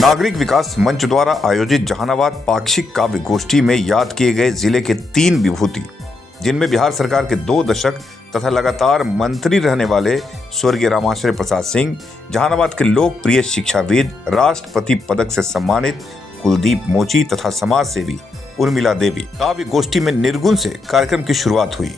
नागरिक विकास मंच द्वारा आयोजित जहानाबाद पाक्षिक काव्य गोष्ठी में याद किए गए जिले के 3 विभूति, जिनमें बिहार सरकार के 2 दशक तथा लगातार मंत्री रहने वाले स्वर्गीय रामाश्रय प्रसाद सिंह, जहानाबाद के लोकप्रिय शिक्षाविद, राष्ट्रपति पदक से सम्मानित कुलदीप मोची तथा समाज सेवी उर्मिला देवी। काव्य गोष्ठी में निर्गुण से कार्यक्रम की शुरुआत हुई।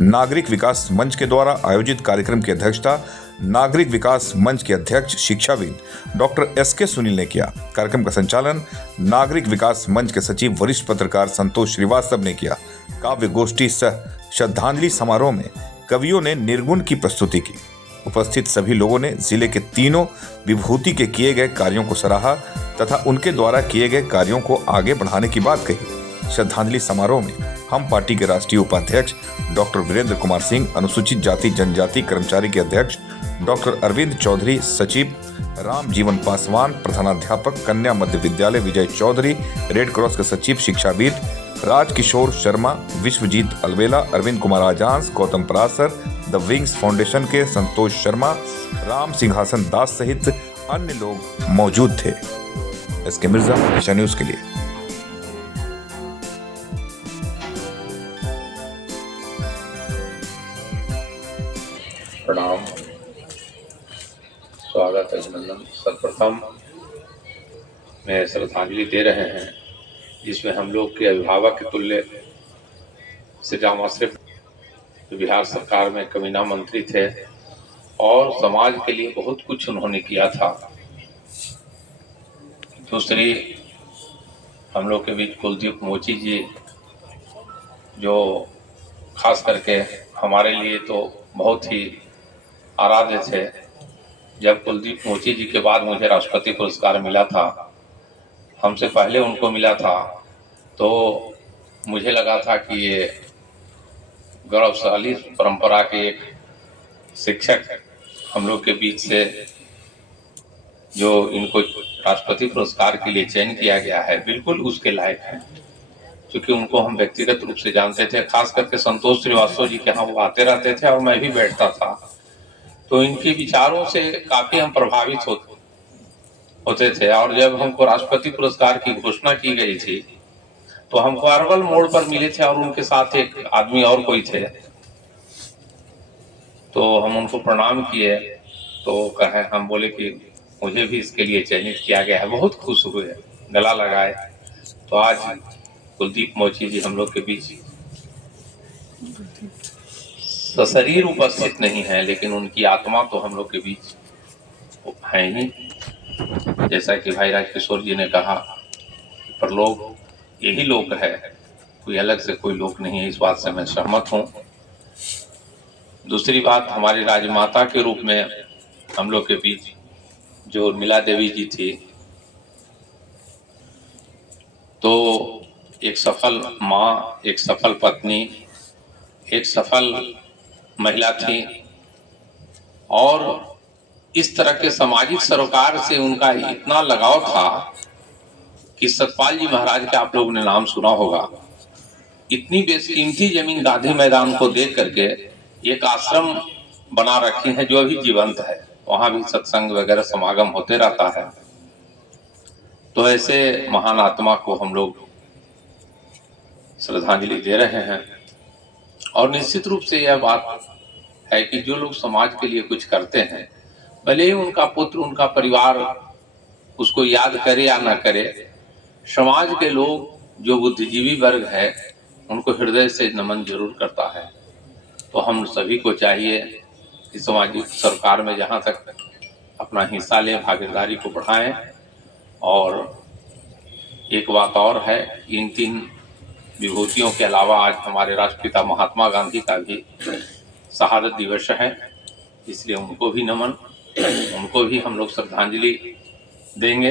नागरिक विकास मंच के द्वारा आयोजित कार्यक्रम की अध्यक्षता नागरिक विकास मंच के अध्यक्ष शिक्षाविद डॉक्टर एस.के. सुनील ने किया। कार्यक्रम का संचालन नागरिक विकास मंच के सचिव वरिष्ठ पत्रकार संतोष श्रीवास्तव ने किया। काव्य गोष्ठी सह श्रद्धांजलि समारोह में कवियों ने निर्गुण की प्रस्तुति की। उपस्थित सभी लोगों ने जिले के तीनों विभूति के किए गए कार्यों को सराहा तथा उनके द्वारा किए गए कार्यों को आगे बढ़ाने की बात कही। श्रद्धांजलि समारोह में हम पार्टी के राष्ट्रीय उपाध्यक्ष डॉक्टर वीरेंद्र कुमार सिंह, अनुसूचित जाति जनजाति कर्मचारी के अध्यक्ष डॉक्टर अरविंद चौधरी, सचिव राम जीवन पासवान, प्रधानाध्यापक कन्या मध्य विद्यालय विजय चौधरी, रेड क्रॉस के सचिव शिक्षाविद राजकिशोर शर्मा, विश्वजीत अलवेला, अरविंद कुमार आजांस, Gautam Parasar, the Wings Foundation के संतोष शर्मा, राम सिंहासन दास सहित अन्य लोग मौजूद थे। एस.के. मिर्जा, दिशा न्यूज के लिए। प्रणाम, स्वागत, अभिनंदन। सर्वप्रथम में श्रद्धांजलि दे रहे हैं जिसमें हम लोग के अभिभावक के तुल्य श्री रामाश्रय जो बिहार सरकार में कमीना मंत्री थे और समाज के लिए बहुत कुछ उन्होंने किया था। दूसरी हम लोग के बीच कुलदीप मोची जी जो खास करके हमारे लिए तो बहुत ही आराध्य थे। जब कुलदीप मोची जी के बाद मुझे राष्ट्रपति पुरस्कार मिला था, हमसे पहले उनको मिला था, तो मुझे लगा था कि ये गौरवशाली परंपरा के एक शिक्षक हम लोग के बीच से जो इनको राष्ट्रपति पुरस्कार के लिए चयन किया गया है, बिल्कुल उसके लायक है। क्योंकि उनको हम व्यक्तिगत रूप से जानते थे, खास करके संतोष श्रीवास्तव जी के यहाँ वो आते रहते थे और मैं भी बैठता था, तो इनके विचारों से काफी हम प्रभावित होते थे। और जब हमको राष्ट्रपति पुरस्कार की घोषणा की गई थी तो हमको अरवल मोड़ पर मिले थे और उनके साथ एक आदमी और कोई थे, तो हम उनको प्रणाम किए, तो कहे, हम बोले कि मुझे भी इसके लिए चयनित किया गया है। बहुत खुश हुए, गला लगाए। तो आज कुलदीप मोची जी हम लोग के बीच शरीर उपस्थित नहीं है, लेकिन उनकी आत्मा तो हम लोग के बीच है ही। जैसा कि भाई राजकिशोर जी ने कहा, पर लोग यही लोग है, कोई अलग से कोई लोग नहीं है। इस बात से मैं सहमत हूँ। दूसरी बात, हमारी राजमाता के रूप में हम लोग के बीच जो उर्मिला देवी जी थी, तो एक सफल माँ, एक सफल पत्नी, एक सफल महिला थी और इस तरह के सामाजिक सरोकार से उनका इतना लगाव था कि सतपाल जी महाराज का आप लोगों ने नाम सुना होगा। इतनी बेशकीमती जमीन गांधी मैदान को देख करके एक आश्रम बना रखी है जो अभी जीवंत है, वहां भी सत्संग वगैरह समागम होते रहता है। तो ऐसे महान आत्मा को हम लोग श्रद्धांजलि दे रहे हैं। और निश्चित रूप से यह बात है कि जो लोग समाज के लिए कुछ करते हैं, भले ही उनका पुत्र, उनका परिवार उसको याद करे या ना करे, समाज के लोग जो बुद्धिजीवी वर्ग है उनको हृदय से नमन जरूर करता है। तो हम सभी को चाहिए कि सामाजिक सरकार में जहाँ तक अपना हिस्सा लें, भागीदारी को बढ़ाएं। और एक बात और है, इन 3 विभूतियों के अलावा आज हमारे राष्ट्रपिता महात्मा गांधी का भी शहादत दिवस है, इसलिए उनको भी नमन, उनको भी हम लोग श्रद्धांजलि देंगे।